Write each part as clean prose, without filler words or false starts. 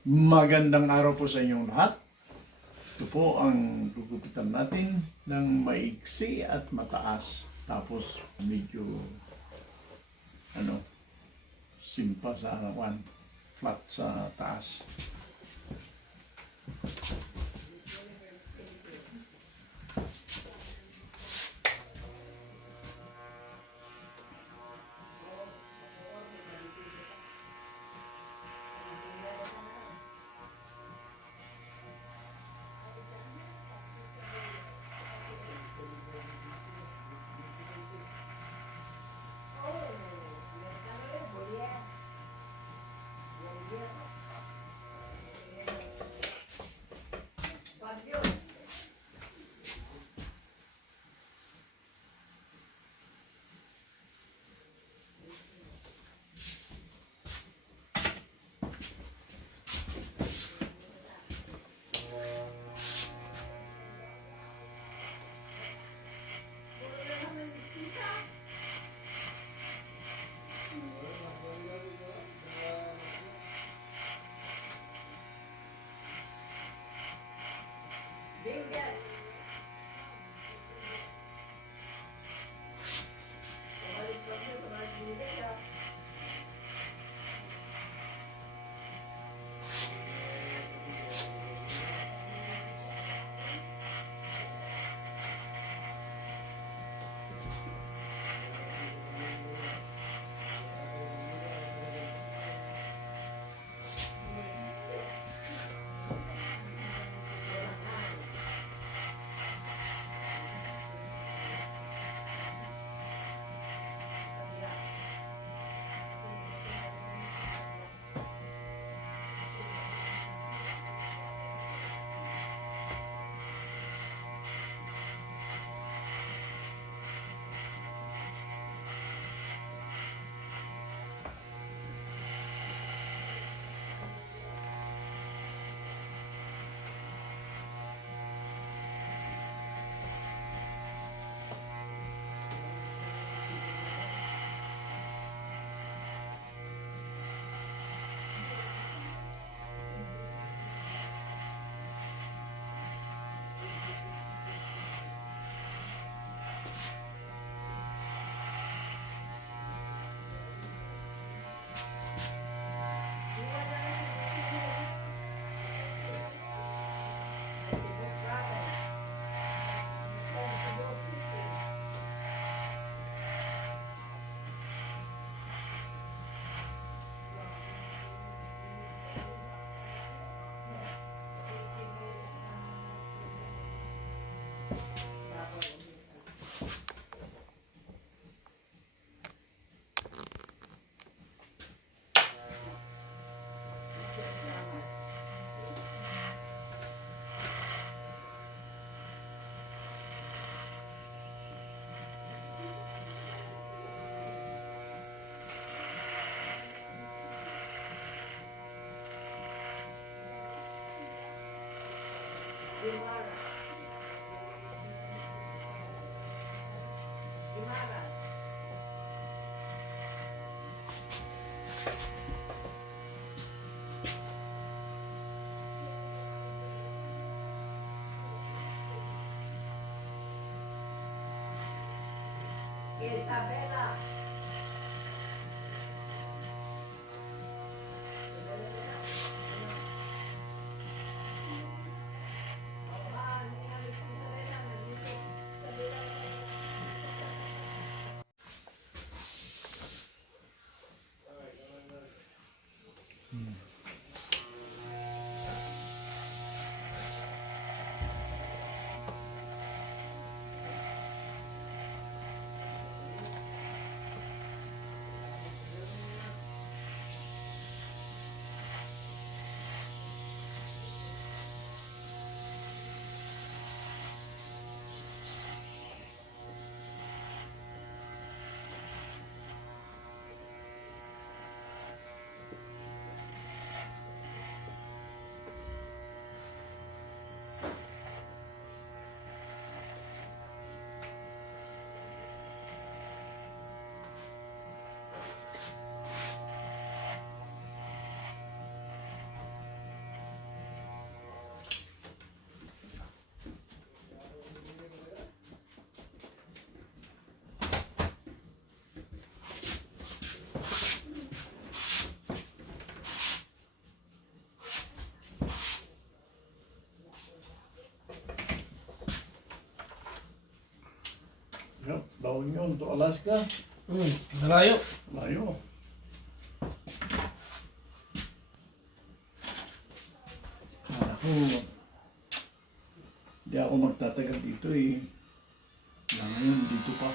Magandang araw po sa inyong lahat. Ito po ang gugupitan natin ng maiksi at mataas. Tapos medyo simpa sa harapan, flat sa taas. Isabela. taon yun to Alaska. Malayo. Layo. Kala ko, di ako magtatagal dito eh. Kaya ngayon, dito pa.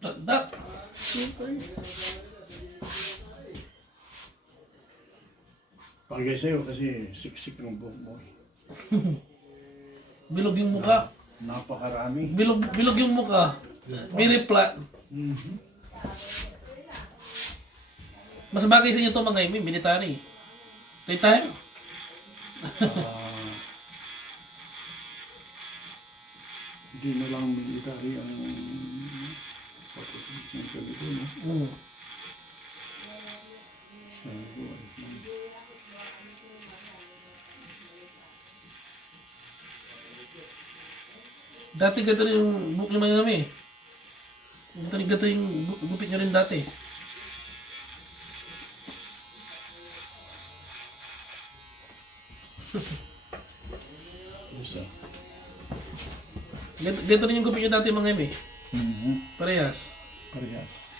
Dak. Bagay sa'yo kasi siksik ng buhok mo. Bilog yung mukha. Napakarami. Bilog yung mukha. Very flat. Mhm. Mas bagay sa inyo ito mga imi, military. Retire. Ah, hindi na lang military ang papalit ng ganito, no? Mm. Sabi ko, Dati ganito rin yung book yung mga kami. Ganito yung gupit nyo rin dati. isa. Ganito rin yung gupit nyo dati mga kami. Parehas. Parehas.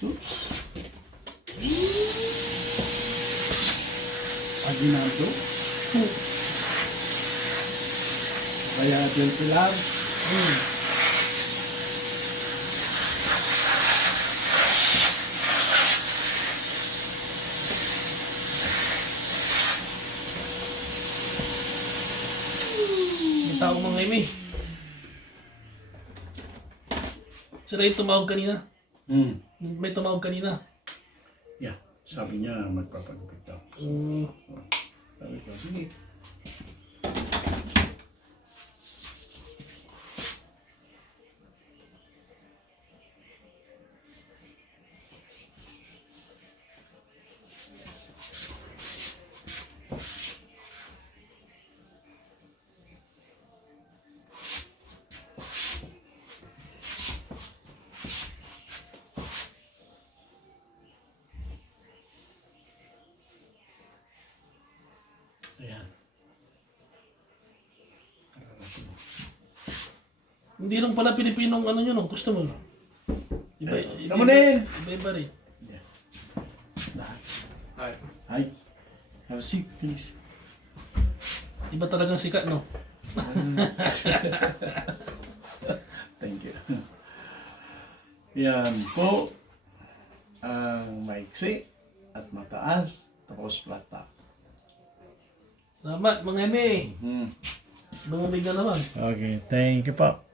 Oops. Aguinaldo. Kaya del Pilar. May tao mga imi. Sila yung tumawag kanina. May tumawag kanina. Yeah, sabi niya magpapagupit daw. Sabi ko, sige. Ayan. Hindi lang pala Pilipinong ano nyo, no? Customer. Iba, Come on in! Iba rin. Yeah. Hi. Hi. Have a seat, please. Iba talagang sikat, no? Thank you. Yan po ang maiksi at mataas, tapos flat top. Salamat, mga eme. Hmm. Dumubig na naman. Okay, thank you po.